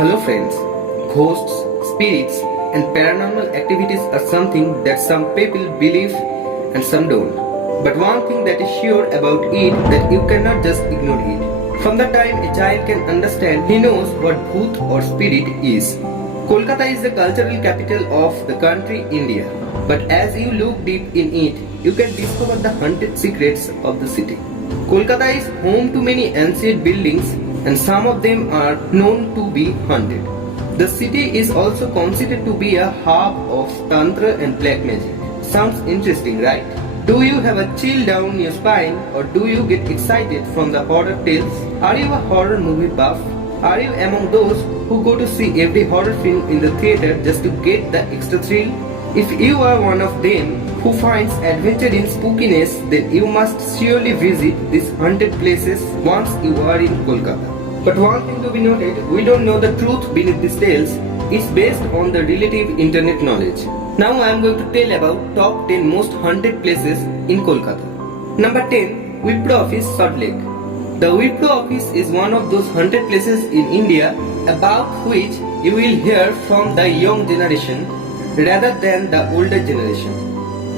Hello friends, ghosts, spirits and paranormal activities are something that some people believe and some don't. But one thing that is sure about it that you cannot just ignore it. From the time a child can understand, he knows what bhoot or spirit is. Kolkata is the cultural capital of the country India. But as you look deep in it, you can discover the haunted secrets of the city. Kolkata is home to many ancient buildings and some of them are known to be haunted. The city is also considered to be a hub of tantra and black magic. Sounds interesting, right? Do you have a chill down your spine or do you get excited from the horror tales? Are you a horror movie buff? Are you among those who go to see every horror film in the theater just to get the extra thrill? If you are one of them who finds adventure in spookiness, then you must surely visit these haunted places once you are in Kolkata. But one thing to be noted, we don't know the truth beneath these tales. It's based on the relative internet knowledge. Now I am going to tell about top 10 most haunted places in Kolkata. Number 10. Wipro Office, Salt Lake. The Wipro Office is one of those haunted places in India about which you will hear from the young generation rather than the older generation.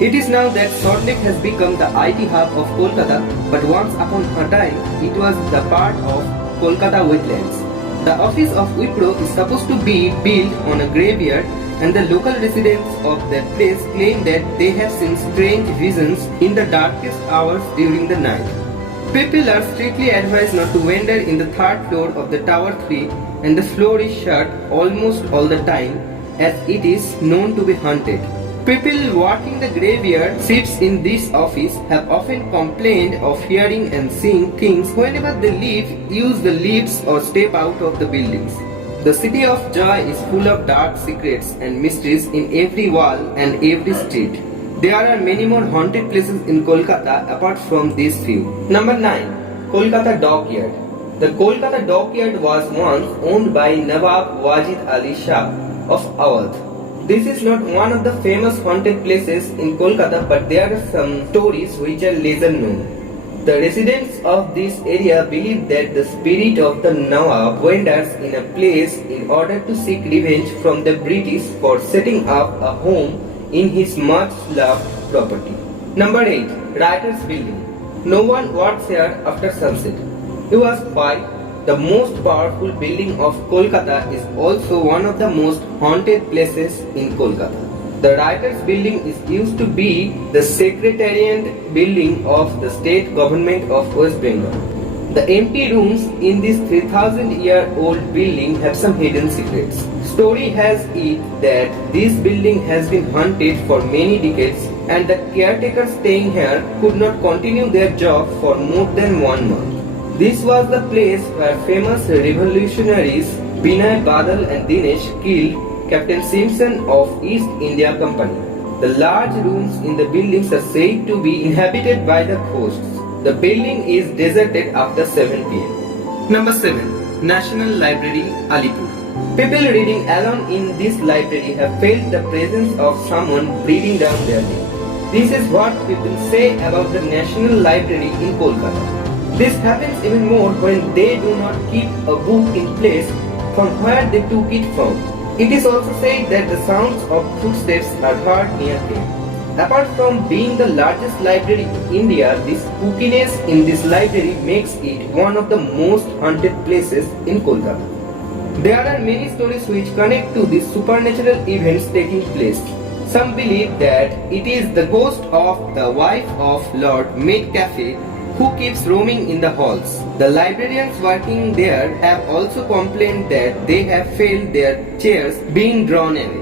It is now that Salt Lake has become the IT hub of Kolkata, but once upon a time it was the part of Kolkata wetlands. The office of Wipro is supposed to be built on a graveyard, and the local residents of that place claim that they have seen strange visions in the darkest hours during the night. People are strictly advised not to wander in the third floor of the Tower 3, and the floor is shut almost all the time as it is known to be haunted. People working the graveyard shifts in this office have often complained of hearing and seeing things whenever they use the lifts or step out of the buildings. The city of joy is full of dark secrets and mysteries in every wall and every street. There are many more haunted places in Kolkata apart from these few. Number 9. Kolkata Dockyard. The Kolkata Dockyard was once owned by Nawab Wajid Ali Shah of Awadh. This is not one of the famous haunted places in Kolkata, but there are some stories which are lesser known. The residents of this area believe that the spirit of the Nawab wanders in a place in order to seek revenge from the British for setting up a home in his much loved property. Number 8. Writers Building. No one works here after sunset. You ask why? The most powerful building of Kolkata is also one of the most haunted places in Kolkata. The Writers' Building is used to be the Secretariat building of the state government of West Bengal. The empty rooms in this 3000-year-old building have some hidden secrets. Story has it that this building has been haunted for many decades and the caretakers staying here could not continue their job for more than 1 month. This was the place where famous revolutionaries Binay Badal and Dinesh killed Captain Simpson of East India Company. The large rooms in the buildings are said to be inhabited by the ghosts. The building is deserted after 7 pm. Number 7. National Library, Alipur. People reading alone in this library have felt the presence of someone breathing down their neck. This is what people say about the National Library in Kolkata. This happens even more when they do not keep a book in place from where they took it from. It is also said that the sounds of footsteps are heard near them. Apart from being the largest library in India, the spookiness in this library makes it one of the most haunted places in Kolkata. There are many stories which connect to these supernatural events taking place. Some believe that it is the ghost of the wife of Lord Metcalfe who keeps roaming in the halls. The librarians working there have also complained that they have felt their chairs being drawn away,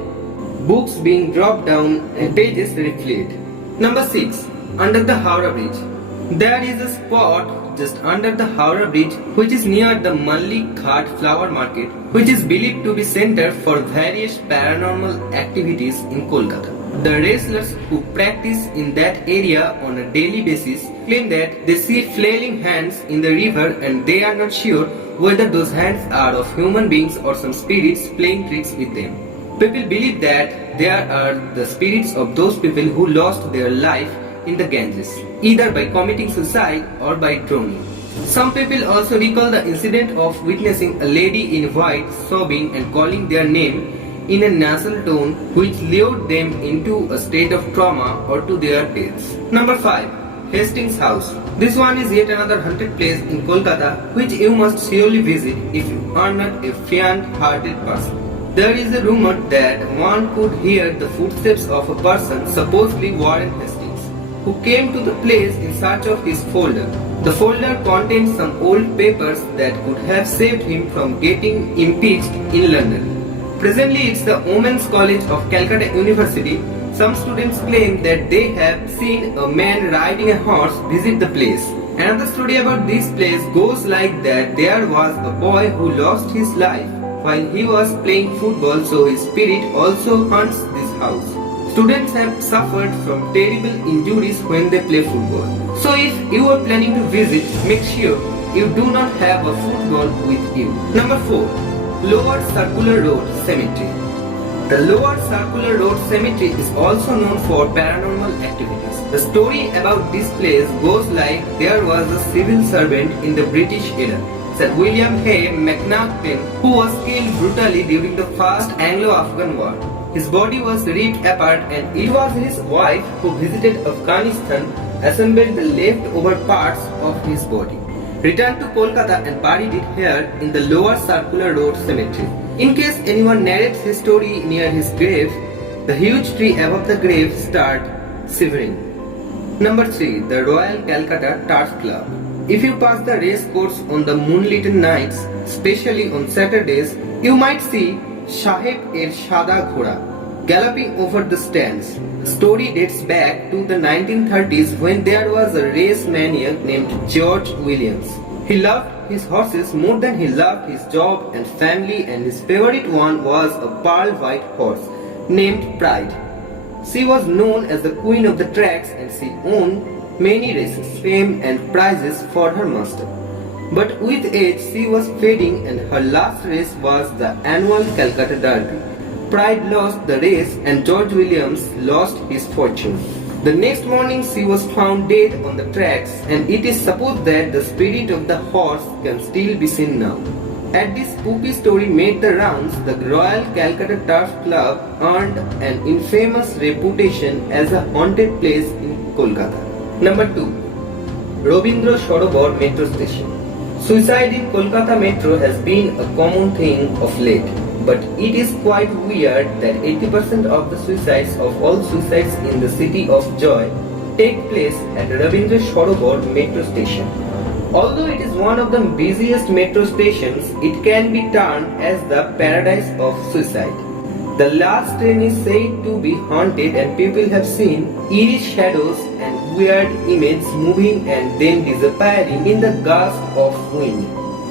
books being dropped down and pages refilled. Number 6. Under the Howrah Bridge. There is a spot just under the Howrah Bridge which is near the Malli Ghat flower market, which is believed to be center for various paranormal activities in Kolkata. The wrestlers who practice in that area on a daily basis claim that they see flailing hands in the river and they are not sure whether those hands are of human beings or some spirits playing tricks with them. People believe that there are the spirits of those people who lost their life in the Ganges, either by committing suicide or by drowning. Some people also recall the incident of witnessing a lady in white sobbing and calling their name in a nasal tone which lured them into a state of trauma or to their deaths. Number 5. Hastings House. This one is yet another haunted place in Kolkata which you must surely visit if you are not a faint-hearted person. There is a rumor that one could hear the footsteps of a person, supposedly Warren Hastings, who came to the place in search of his folder. The folder contained some old papers that could have saved him from getting impeached in London. Presently, it's the Women's College of Calcutta University. Some students claim that they have seen a man riding a horse visit the place. Another story about this place goes like that there was a boy who lost his life while he was playing football, so his spirit also haunts this house. Students have suffered from terrible injuries when they play football. So if you are planning to visit, make sure you do not have a football with you. Number 4. Lower Circular Road Cemetery. The Lower Circular Road Cemetery is also known for paranormal activities. The story about this place goes like there was a civil servant in the British era, Sir William Hay McNaughton, who was killed brutally during the First Anglo-Afghan War. His body was ripped apart and it was his wife who visited Afghanistan, assembled the leftover parts of his body, returned to Kolkata and buried it here in the Lower Circular Road Cemetery. In case anyone narrates his story near his grave, the huge tree above the grave started shivering. Number 3. The Royal Calcutta Turf Club. If you pass the race course on the moonlit nights, especially on Saturdays, you might see Saheb Shada Ghora galloping over the stands. The story dates back to the 1930s when there was a race maniac named George Williams. He loved his horses more than he loved his job and family, and his favorite one was a pearl white horse named Pride. She was known as the queen of the tracks and she won many races, fame and prizes for her master. But with age she was fading and her last race was the annual Calcutta Derby. Pride lost the race and George Williams lost his fortune. The next morning she was found dead on the tracks, and it is supposed that the spirit of the horse can still be seen now. As this spooky story made the rounds, the Royal Calcutta Turf Club earned an infamous reputation as a haunted place in Kolkata. Number 2. Robingro Shadowboard Metro Station. Suicide in Kolkata Metro has been a common thing of late, but it is quite weird that 80% of the suicides of all suicides in the city of Joy take place at Robingro Shadowboard Metro Station. Although it is one of the busiest metro stations, it can be termed as the paradise of suicide. The last train is said to be haunted and people have seen eerie shadows and weird images moving and then disappearing in the gust of wind.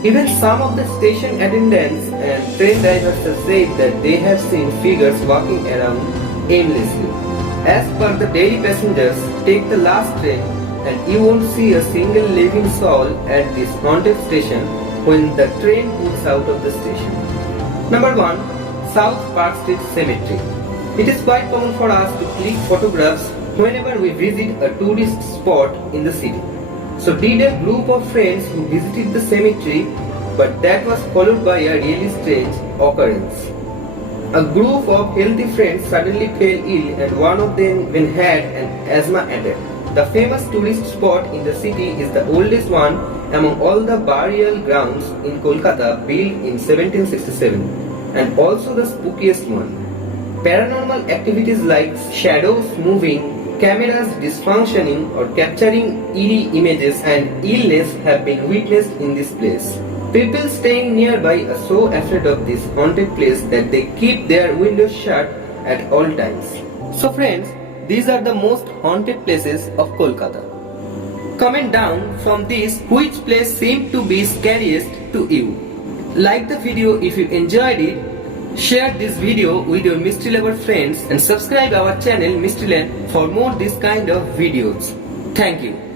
Even some of the station attendants and train drivers have said that they have seen figures walking around aimlessly. As per the daily passengers, take the last train and you won't see a single living soul at this haunted station when the train pulls out of the station. Number 1. South Park Street Cemetery. It is quite common for us to click photographs whenever we visit a tourist spot in the city. So did a group of friends who visited the cemetery, but that was followed by a really strange occurrence. A group of healthy friends suddenly fell ill and one of them even had an asthma attack. The famous tourist spot in the city is the oldest one among all the burial grounds in Kolkata, built in 1767. And also the spookiest one. Paranormal activities like shadows moving, cameras dysfunctioning or capturing eerie images and illness have been witnessed in this place. People staying nearby are so afraid of this haunted place that they keep their windows shut at all times. So friends, these are the most haunted places of Kolkata. Comment down from these which place seemed to be scariest to you. Like the video if you enjoyed it, share this video with your mystery lover friends and subscribe our channel Mystery Land for more this kind of videos. Thank you.